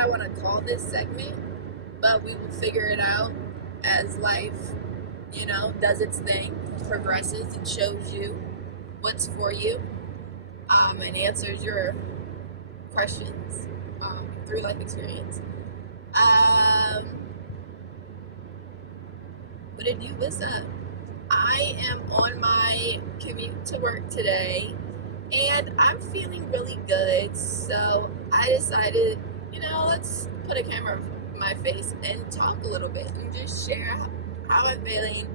I want to call this segment, but we will figure it out as life, does its thing, progresses, and shows you what's for you, and answers your questions through life experience. What's up? I am on my commute to work today, and I'm feeling really good, so I decided, let's put a camera in my face and talk a little bit and just share how I'm feeling,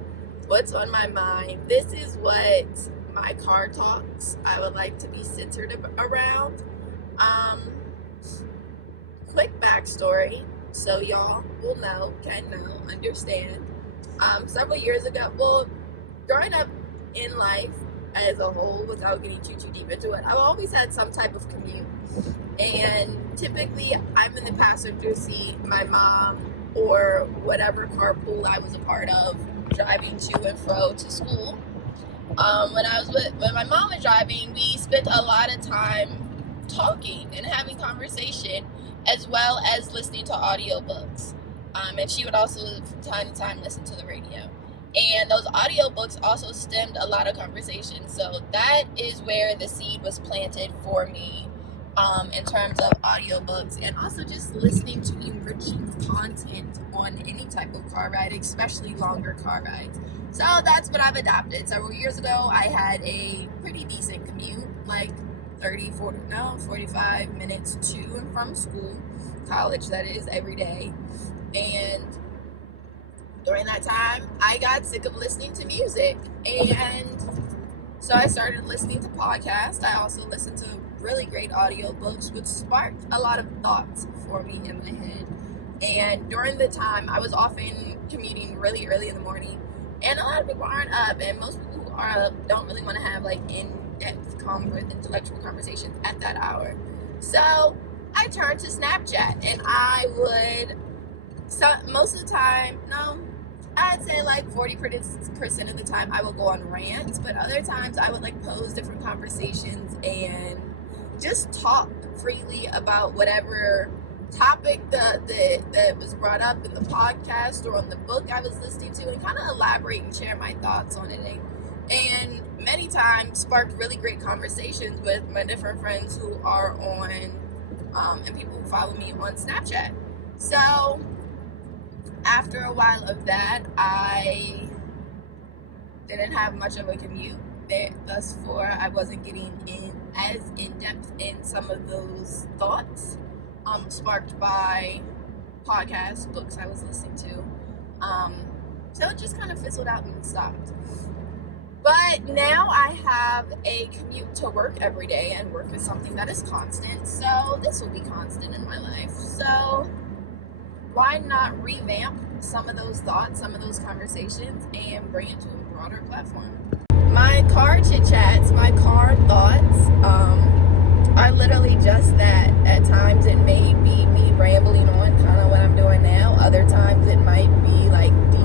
what's on my mind. This is what my car talks I would like to be centered around. Quick backstory, so y'all will know, understand. Several years ago, growing up in life as a whole, without getting too deep into it, I've always had some type of commute, and typically I'm in the passenger seat, my mom or whatever carpool I was a part of, driving to and fro to school. When my mom was driving, we spent a lot of time talking and having conversation, as well as listening to audiobooks. And she would also, from time to time, listen to the radio. And those audiobooks also stemmed a lot of conversation. So that is where the seed was planted for me, in terms of audiobooks, and also just listening to enriching content on any type of car ride, especially longer car rides. So that's what I've adopted. Several years ago, I had a pretty decent commute, like 45 minutes to and from school, college that is, every day. And during that time, I got sick of listening to music, and so I started listening to podcasts. I also listened to really great audiobooks, which sparked a lot of thoughts for me in my head. And during the time, I was often commuting really early in the morning, and a lot of people aren't up, and most people who are up don't really want to have like in-depth intellectual conversations at that hour. So I turned to Snapchat, and I would, most of the time, I'd say like 40% of the time I would go on rants, but other times I would like pose different conversations and just talk freely about whatever topic that was brought up in the podcast or on the book I was listening to, and kind of elaborate and share my thoughts on it. And many times sparked really great conversations with my different friends who are on, and people who follow me on Snapchat. So after a while of that, I didn't have much of a commute. Thus far, I wasn't getting as in-depth in some of those thoughts, sparked by podcasts, books I was listening to. So it just kind of fizzled out and stopped. But now I have a commute to work every day, and work is something that is constant. So this will be constant in my life. So why not revamp some of those thoughts, some of those conversations, and bring it to a broader platform? My car chit-chats, my car thoughts, are literally just that. At times it may be me rambling on, kind of what I'm doing now. Other times it might be like deep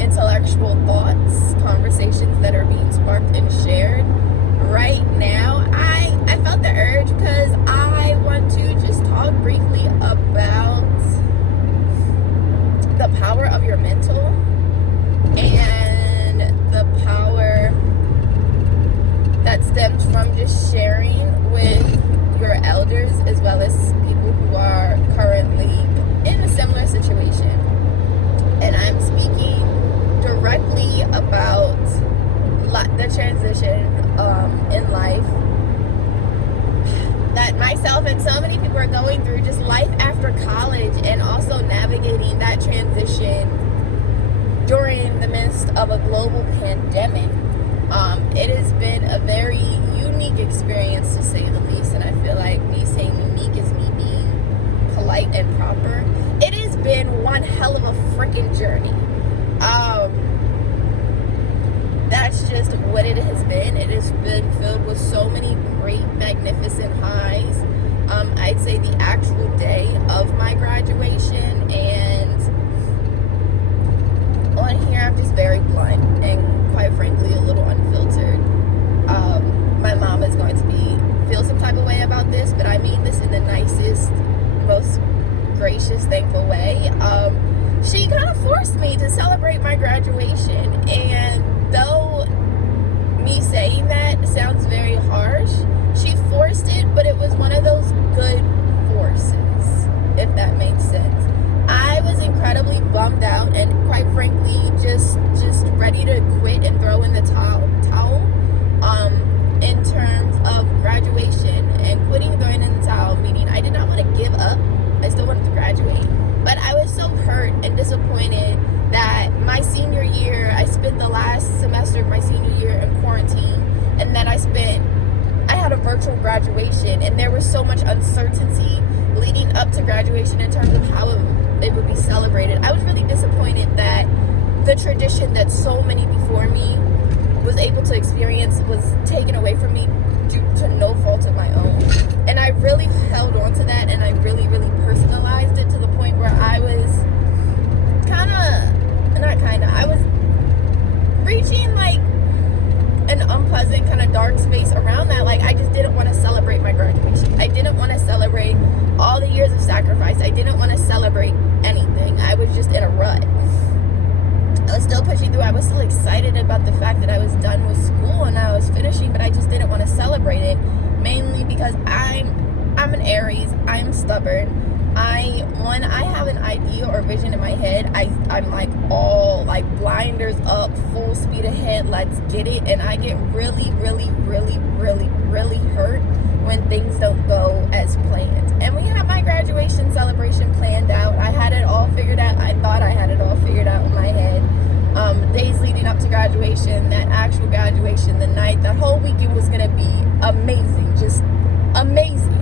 intellectual thoughts, conversations that are being sparked and shared. Right now, I felt the urge because I want to just talk briefly about the power of your mental and the power that stems from just sharing with your elders, as well as people who are currently in a similar situation. And I'm speaking directly about the transition in life that myself and so many people are going through, just life after college, and also navigating that transition during the midst of a global pandemic. It has been a very unique experience, to say the least, and I feel like me saying unique is me being polite and proper. It has been one hell of a freaking journey. That's just what it has been. It has been filled with so many great, magnificent highs. I'd say the actual day of my graduation, and on here I'm just very blunt and quite frankly a little unfiltered. My mom is going to feel some type of way about this, but I mean this in the gracious, thankful way. She kind of forced me to celebrate my graduation, and though me saying that sounds very harsh, she forced it, but it was one of those good forces, if that makes sense. I was incredibly bummed out and quite frankly just ready to quit and throw in the towel in terms of graduation, and quitting, throwing in the towel, meaning I did not want to give up. I still wanted to graduate, but I was so hurt and disappointed that my senior year, I spent the last semester of my senior year in quarantine, and that I had a virtual graduation, and there was so much uncertainty leading up to graduation in terms of how it would be celebrated. I was really disappointed that the tradition that so many before me was able to experience was taken away from me due to no fault of my own. And I really held on to that, and I really, really personalized it to the point where I was I was reaching like an unpleasant kind of dark space around that. Like, I just didn't want to celebrate my graduation. I didn't want to celebrate all the years of sacrifice. I didn't want to celebrate anything. I was just in a rut. I was still pushing through. I was still excited about the fact that I was done with school and I was finishing, but I just didn't want to celebrate it, mainly because I'm an Aries. I'm stubborn. When I have an idea or vision in my head, I'm like all like blinders up, full speed ahead, let's get it. And I get really, really, really, really, really hurt when things don't go as planned. And we had my graduation celebration planned out. I had it all figured out. I thought I had it all figured out in my head. Days leading up to graduation, that actual graduation, the night, that whole weekend was gonna be amazing, just amazing.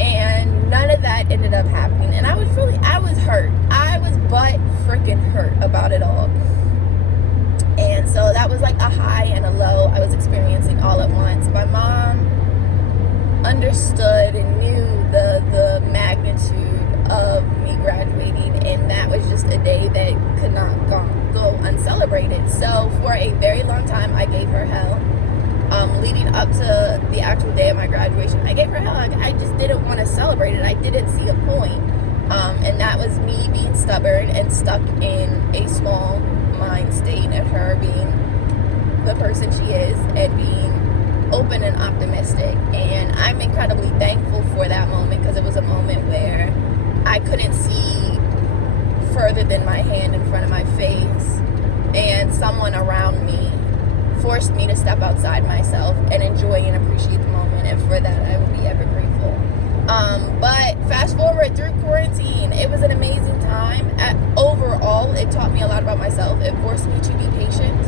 And none of that ended up happening. And I was hurt. I was butt freaking hurt about it all. And so that was like a high and a low I was experiencing all at once. My mom understood and knew the magnitude of me graduating, and that was just a day that could not go uncelebrated. So for a very long time, I gave her hell. Leading up to the actual day of my graduation, I gave her hell. I just didn't want to celebrate it. I didn't see a point. And that was me being stubborn and stuck in a small mind state, and her being the person she is and being open and optimistic. And I'm incredibly thankful for that moment, because it was a moment where I couldn't see further than my hand in front of my face, and someone around me forced me to step outside myself and enjoy and appreciate the moment, and for that I will be ever grateful. But fast forward through quarantine, it was an amazing time. Overall, it taught me a lot about myself. It forced me to be patient.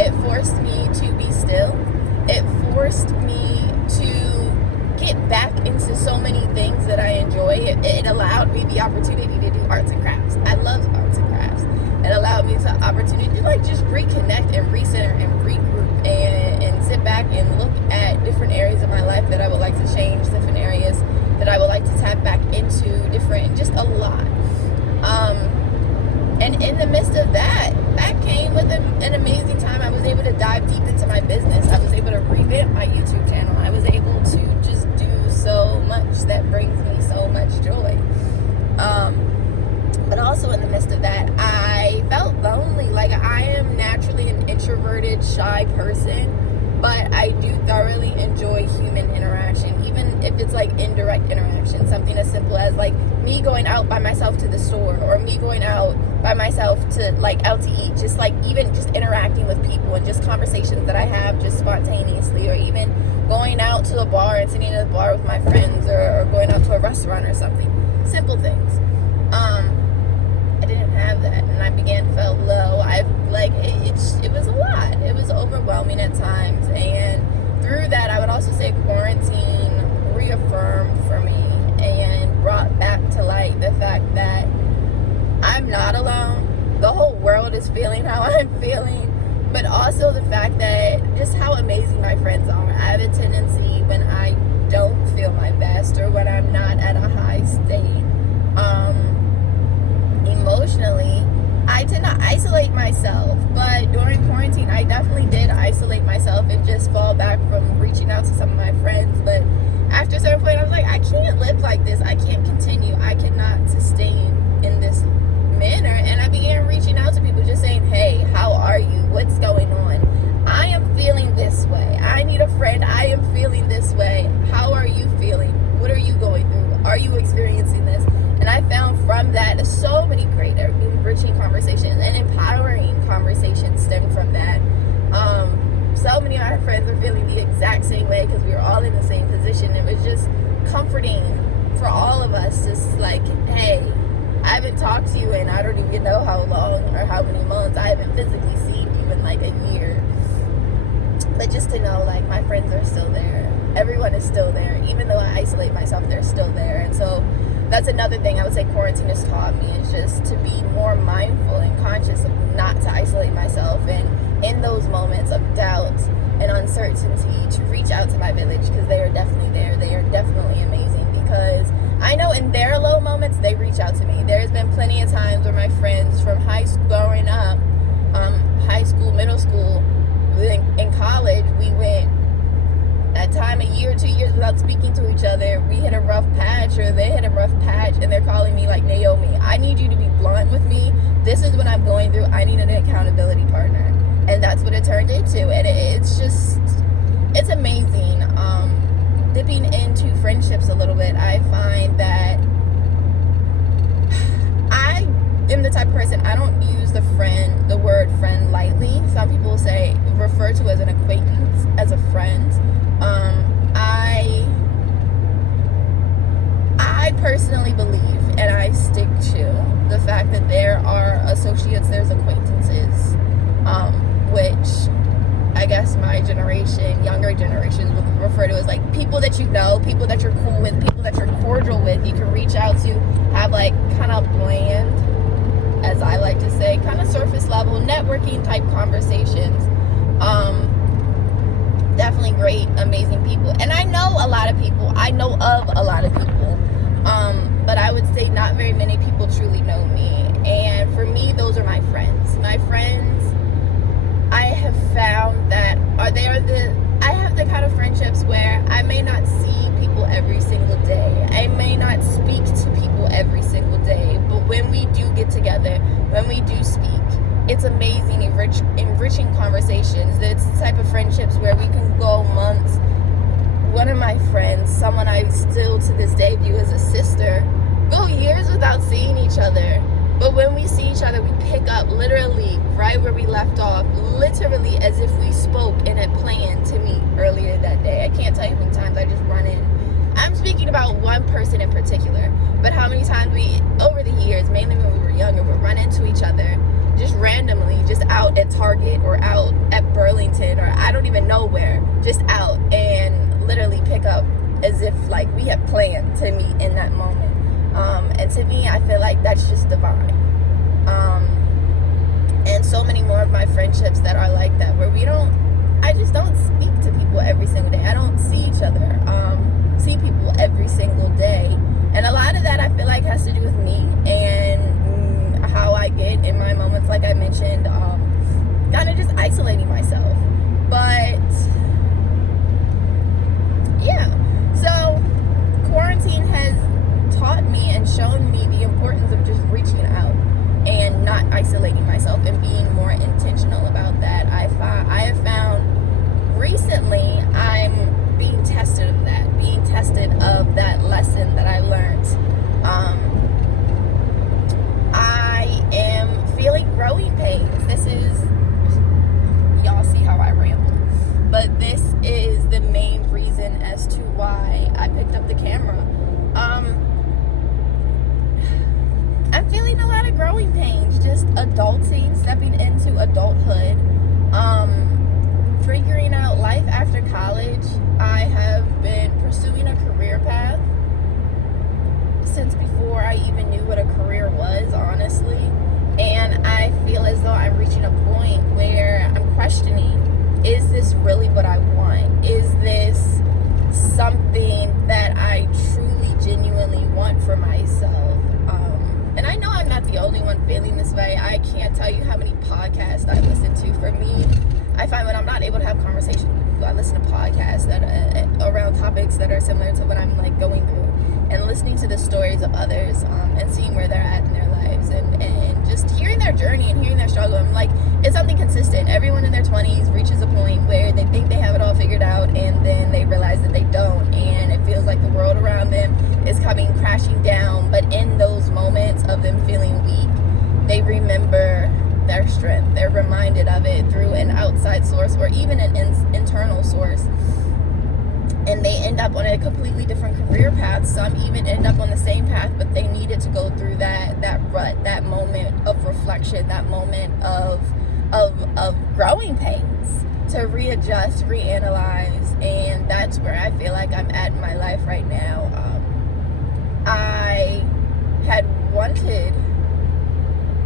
It forced me to be still. It forced me to get back into so many things that I enjoy. It allowed me the opportunity to do arts and crafts. I love arts and crafts. It allowed me the opportunity to like just reconnect and recenter and regroup and sit back and look at different areas of my life that I would like to change, different areas that I would like to tap back into, just a lot. And in the midst of that came with an amazing time. I was able to dive deep into my business. I was able to revamp my YouTube channel. I was able to just do so much that brings me so much joy. But also in the midst of that, I felt lonely. Like, I am naturally an introverted, shy person, but I do thoroughly enjoy human interaction, even if it's like indirect interaction. Something as simple as like me going out by myself to the store, or me going out by myself to like out to eat, just like even just interacting with people and just conversations that I have just spontaneously, or even going out to the bar and sitting at the bar with my friends, or going out to a restaurant or something. Simple things. I didn't have that, and I began to feel low. It was a lot. It was overwhelming at times, and through that, I would also say quarantine reaffirmed for me and brought back to light the fact that I'm not alone. The whole world is feeling how I'm feeling, but also the fact that just how amazing my friends are. I have a tendency, when I don't feel my best, or when I'm not at a high state, emotionally, I tend to isolate myself. But during quarantine, I definitely did isolate myself and just fall back from reaching out to some of my friends. But after a certain point, I was like, I can't live like this. I can't continue. I cannot sustain so many great, enriching conversations and empowering conversations stem from that. So many of our friends were feeling the exact same way because we were all in the same position. It was just comforting for all of us, just like, hey, I haven't talked to you in I don't even know how long or how many months. I haven't physically seen you in like a year. But just to know, like, my friends are still there. Everyone is still there. Even though I isolate myself, they're still there. And so that's another thing I would say quarantine has taught me, is just to be more mindful and conscious of not to isolate myself. And in those moments of doubt and uncertainty, to reach out to my village, because they are definitely there. They are definitely amazing, because I know in their low moments, they reach out to me. There's been plenty of times where my friends from high school, growing up, high school, middle school, in college, we went at time a year, 2 years without speaking to each other. We hit a rough patch, or they hit a rough patch, and they're calling me like, Naomi, I need you to be blunt with me. This is what I'm going through. I need an accountability partner. And that's what it turned into. And it's amazing. Dipping into friendships a little bit, I find that I am the type of person, I don't use the word friend lightly. Some people refer to as an acquaintance, as a friend. I personally believe, and I stick to the fact that there are associates, there's acquaintances, which I guess my generation, younger generations would refer to as like people that you know, people that you're cool with, people that you're cordial with, you can reach out to, have like kind of bland, as I like to say, kind of surface level networking type conversations. Definitely great, amazing people. And I know of a lot of people, but I would say not very many people truly know me. And for me, those are my friends. My friends, I have found that I have the kind of friendships where I may not see people every single day. I may not speak to people every single day. But when we do get together, when we do speak, it's amazing, enriching conversations. It's the type of friendships where we can go months. One of my friends, someone I still to this day view as a sister, go years without seeing each other. But when we see each other, we pick up literally right where we left off, literally as if we spoke and had planned to meet earlier that day. I can't tell you how many times I just run in. I'm speaking about one person in particular, but how many times we, over the years, mainly when we were younger, would run into each other just randomly, just out at Target or out at Burlington or I don't even know where, just out, and literally pick up as if like we had planned to meet in that moment. And to me, I feel like that's just divine. And so many more of my friendships that are like that, where I just don't speak to people every single day. I don't see each other, see people every single day. And a lot of that I feel like has to do with me and how I get in my moments, like I mentioned, kind of just isolating myself. But yeah, so quarantine has taught me and shown me the importance of just reaching out and not isolating myself and being more intentional about that. I have found recently I'm being tested of that lesson that I learned. I am feeling growing pains. Y'all see how I ramble, but this is the main reason as to why I picked up the camera. I'm feeling a lot of growing pains, just adulting, stepping into adulthood, figuring out life after college. I have been pursuing a career path since before I even knew what a career was, honestly, and I feel as though I'm reaching a point where I'm questioning, is this really what I want? Is this something that I truly, genuinely want for myself? And I know I'm not the only one feeling this way. I can't tell you how many podcasts I listen to. For me, I find when I'm not able to have conversations with people, I listen to podcasts that around topics that are similar to what I'm like going through, and listening to the stories of others, and seeing where they're at in their lives, and just hearing their journey and hearing their struggle. I'm like, it's something consistent. Everyone in their 20s reaches a point where they think they have it all figured out, and then they realize that they don't, and it feels like the world around them is coming crashing down. But in those moments of them feeling outside source or even an internal source, and they end up on a completely different career path. Some even end up on the same path, but they needed to go through that rut, that moment of reflection, that moment of growing pains to readjust, reanalyze. And that's where I feel like I'm at in my life right now. I had wanted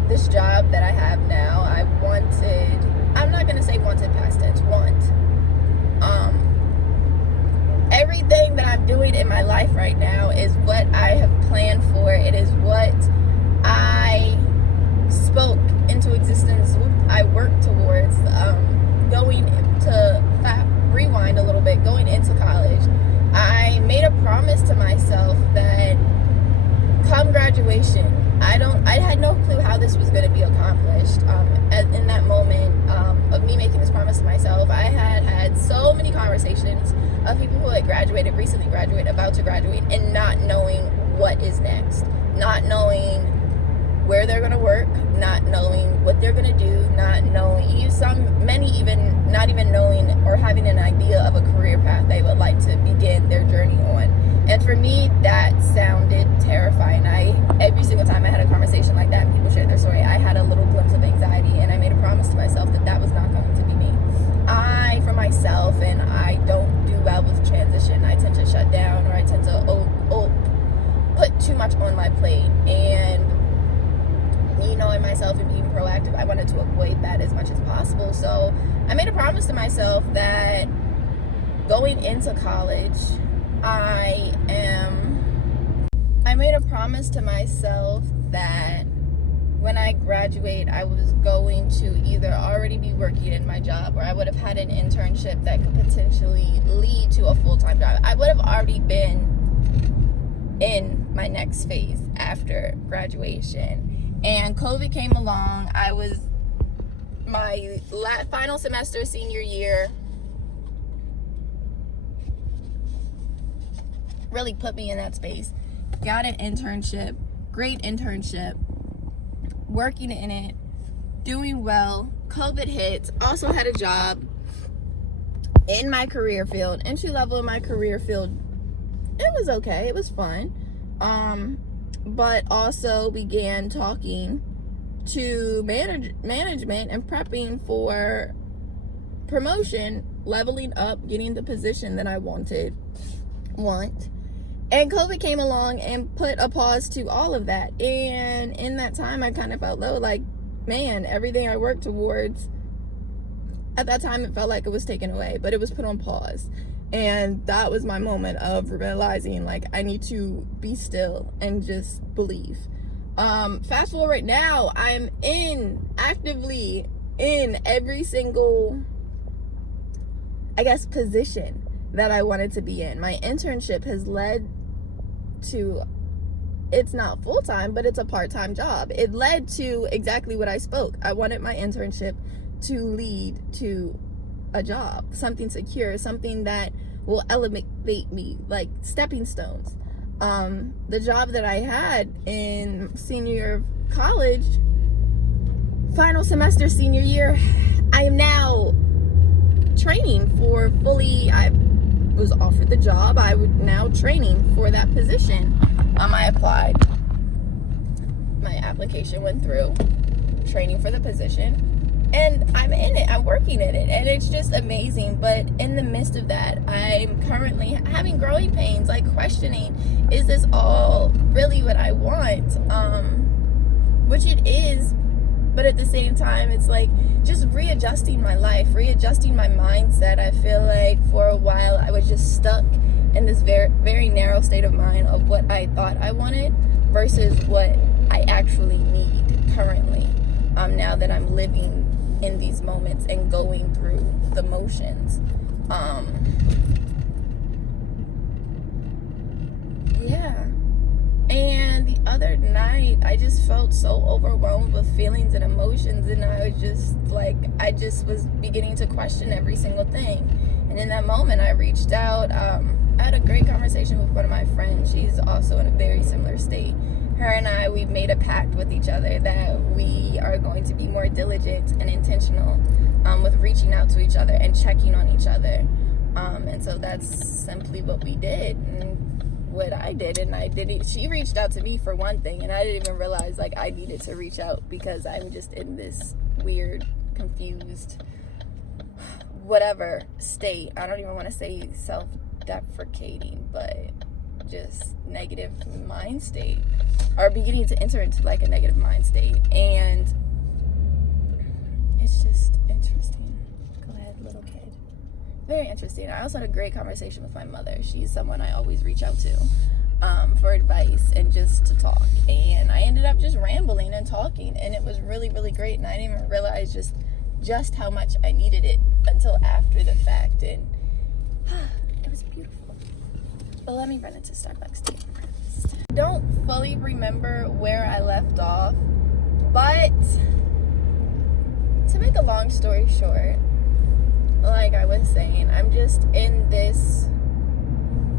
this job that I have now. I'm not going to say wanted past tense, everything that I'm doing in my life right now is what I have planned for. It is what I spoke into existence. I worked towards going to rewind a little bit, going into college. I made a promise to myself that come graduation, I had no clue how this was going to be accomplished. In that moment of me making this promise to myself, I had so many conversations of people who had graduated, recently graduated, about to graduate, and not knowing what is next, not knowing where they're going to work, not knowing what they're going to do, not knowing, many even not even knowing or having an idea of a career path they would like to begin their journey on. And for me, that sounded terrifying. Every single time I had a conversation like that and people shared their story, I had a little glimpse of anxiety, and I made a promise to myself that was not going to be me. For myself, and I don't do well with transition. I tend to shut down, or I tend to put too much on my plate. And me knowing myself and being proactive, I wanted to avoid that as much as possible. So I made a promise to myself that going into college, I made a promise to myself that when I graduate, I was going to either already be working in my job, or I would have had an internship that could potentially lead to a full-time job. I would have already been in my next phase after graduation. And COVID came along. I was my final semester, senior year, really put me in that space. Got an internship, great internship, working in it, doing well. COVID hits, also had a job in my career field, entry level in my career field. It was okay, it was fun. But also began talking to management and prepping for promotion, leveling up, getting the position that I want. And COVID came along and put a pause to all of that. And in that time, I kind of felt low, like, man, everything I worked towards, at that time, it felt like it was taken away, but it was put on pause. And that was my moment of realizing, like, I need to be still and just believe. Fast forward right now, I'm actively in every single, I guess, position that I wanted to be in. My internship has led to, it's not full-time, but it's a part-time job. It led to exactly what I spoke. I wanted my internship to lead to a job, something secure, something that will elevate me, like stepping stones. The job that I had in senior year of college, final semester, senior year, I am now training for fully, I was offered the job, I was now training for that position. I applied, my application went through, training for the position, and I'm in it, I'm working in it, and it's just amazing. But in the midst of that, I'm currently having growing pains, like questioning, is this all really what I want? Which it is, but at the same time, it's like just readjusting my life, readjusting my mindset. I feel like for a while I was just stuck in this very, very narrow state of mind of what I thought I wanted versus what I actually need currently. Now that I'm living in these moments and going through the motions. Yeah. And the other night, I just felt so overwhelmed with feelings and emotions, and I was just like, I just was beginning to question every single thing. And in that moment, I reached out. I had a great conversation with one of my friends. She's also in a very similar state. her and I, we've made a pact with each other that we are going to be more diligent and intentional with reaching out to each other and checking on each other. And so that's simply what we did and what I did. And I did it. She reached out to me for one thing, and I didn't even realize like I needed to reach out because I'm just in this weird, confused, whatever state. I don't even want to say self-deprecating, but just negative mind state, or beginning to enter into like a negative mind state. And it's just interesting. Go ahead, little kid. Very interesting. I also had a great conversation with my mother. She's someone I always reach out to for advice and just to talk. And I ended up just rambling and talking, and it was really, really great. And I didn't even realize just how much I needed it until after the fact. And it was beautiful. But let me run into Starbucks tea first. I don't fully remember where I left off, but to make a long story short, like I was saying, I'm just in this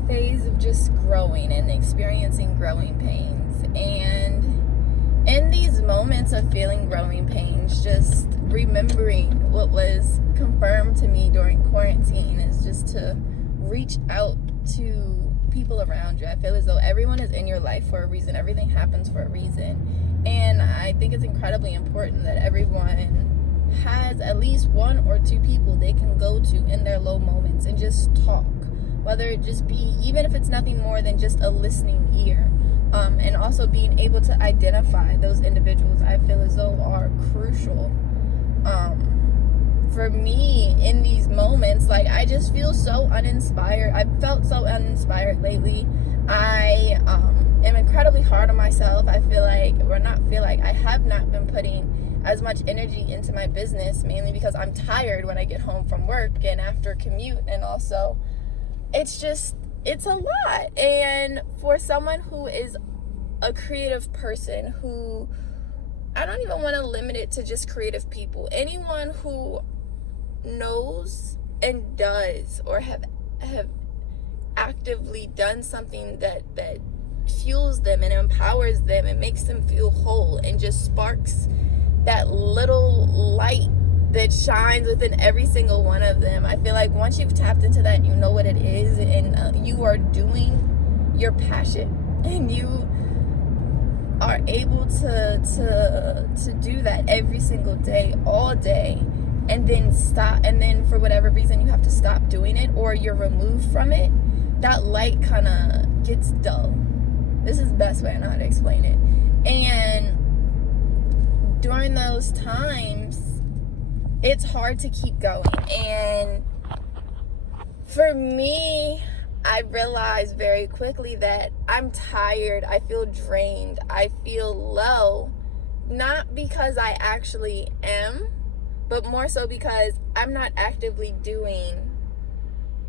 phase of just growing and experiencing growing pains. And in these moments of feeling growing pains, just remembering what was confirmed to me during quarantine is just to reach out to people around you. I feel as though everyone is in your life for a reason. Everything happens for a reason. And I think it's incredibly important that everyone has at least one or two people they can go to in their low moments and just talk, whether it just be, even if it's nothing more than just a listening ear, and also being able to identify those individuals I feel as though are crucial. For me, in these moments, like, I just feel so uninspired. I've felt so uninspired lately. I am incredibly hard on myself. I have not been putting as much energy into my business, mainly because I'm tired when I get home from work and after commute. And also, it's a lot. And for someone who is a creative person, who, I don't even want to limit it to just creative people, anyone who knows and does or have actively done something that fuels them and empowers them and makes them feel whole and just sparks that little light that shines within every single one of them. I feel like once you've tapped into that, you know what it is, and you are doing your passion, and you are able to do that every single day, all day, and then stop, and then for whatever reason you have to stop doing it, or you're removed from it, that light kind of gets dull. This is the best way I know how to explain it. And during those times, it's hard to keep going. And for me, I realized very quickly that I'm tired, I feel drained, I feel low, not because I actually am, but more so because I'm not actively doing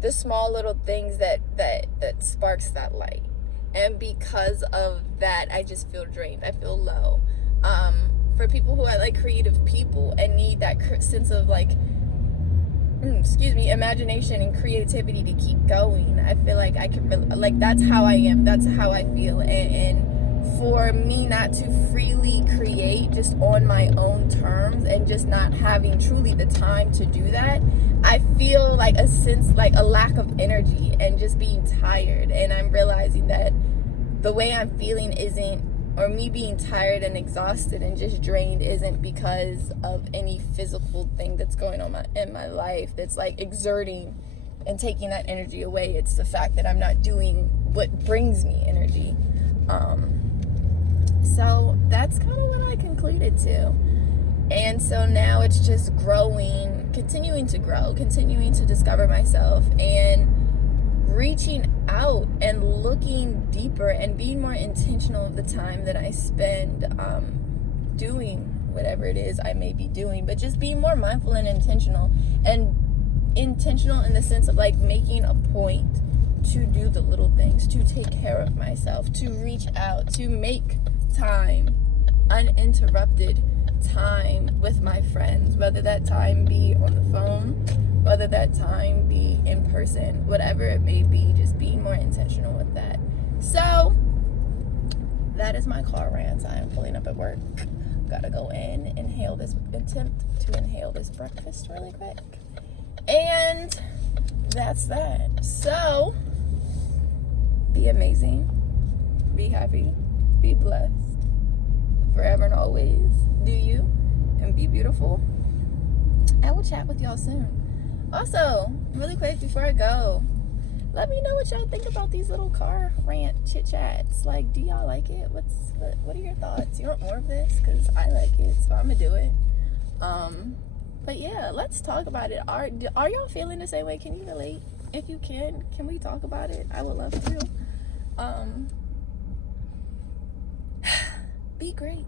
the small little things that sparks that light. And because of that, I just feel drained, I feel low. For people who are like creative people and need that sense of like, imagination and creativity to keep going, I feel like I can, like, that's how I am, that's how I feel. And for me not to freely create just on my own terms and just not having truly the time to do that, I feel like a sense, like a lack of energy and just being tired. And I'm realizing that the way I'm feeling isn't, or me being tired and exhausted and just drained, isn't because of any physical thing that's going on in my life that's like exerting and taking that energy away. It's the fact that I'm not doing what brings me energy. So that's kind of what I concluded to. And so now it's just growing, continuing to grow, continuing to discover myself, and reaching out and looking deeper and being more intentional of the time that I spend doing whatever it is I may be doing, but just being more mindful and intentional in the sense of like making a point to do the little things, to take care of myself, to reach out, to make time, uninterrupted time with my friends, whether that time be on the phone, whether that time be in person, whatever it may be, just being more intentional with that. So that is my car rant. I am pulling up at work. Gotta go in, attempt to inhale this breakfast really quick. And that's that. So, be amazing, be happy, be blessed, forever and always. Do you, and be beautiful. I will chat with y'all soon. Also, really quick before I go, let me know what y'all think about these little car rant chit chats. Like, do y'all like it? What are your thoughts? You want more of this? Because I like it, so I'm gonna do it. But yeah, let's talk about it. Are y'all feeling the same way? Can you relate? If you can we talk about it? I would love to. Be great.